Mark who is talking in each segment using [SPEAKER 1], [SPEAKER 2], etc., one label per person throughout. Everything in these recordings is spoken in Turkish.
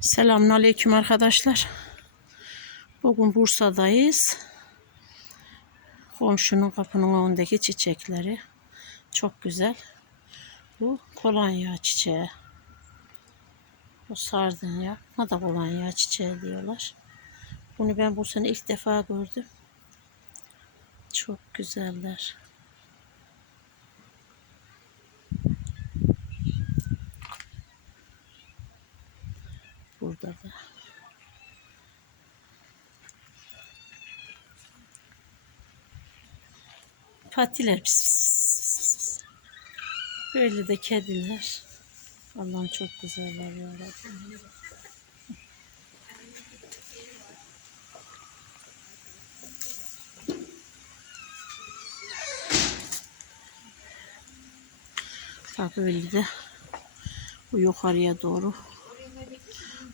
[SPEAKER 1] Selamünaleyküm arkadaşlar. Bugün Bursa'dayız. Komşunun kapının önündeki çiçekleri çok güzel. Bu kolonya çiçeği. Bu sardunya. Buna da kolonya çiçeği diyorlar. Bunu ben bu ilk defa gördüm. Çok güzeller. Burada da. Patiler pis pis pis. Böyle de kediler. Allah'ım çok güzeller ya Rabbim. Bak böyle de bu yukarıya doğru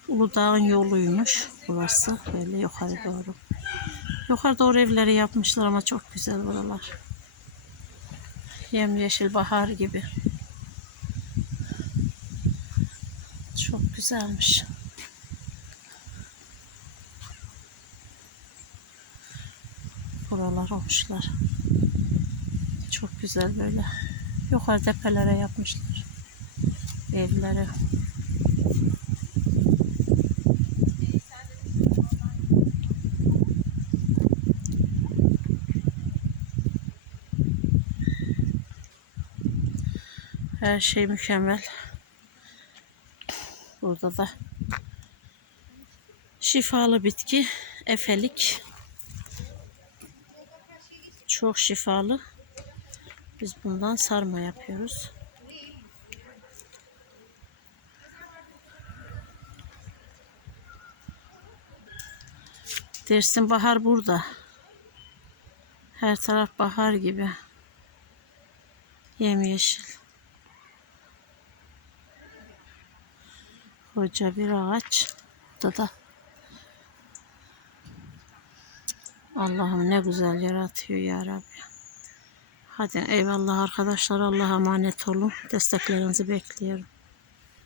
[SPEAKER 1] Uludağ'ın yoluymuş burası. Böyle yukarı doğru. Yukarı doğru evleri yapmışlar ama çok güzel buralar. Yemyeşil bahar gibi. Çok güzelmiş. Buralar olmuşlar. Çok güzel böyle. Yukarı tepelere yapmışlar. Evleri. Her şey mükemmel. Burada da şifalı bitki efelik. Çok şifalı. Biz bundan sarma yapıyoruz. Dersin bahar burada. Her taraf bahar gibi. Yemyeşil. Koca bir ağaç. Burada da Allah'ım ne güzel yaratıyor ya Rabbi. Hadi eyvallah arkadaşlar. Allah'a emanet olun. Desteklerinizi bekliyorum.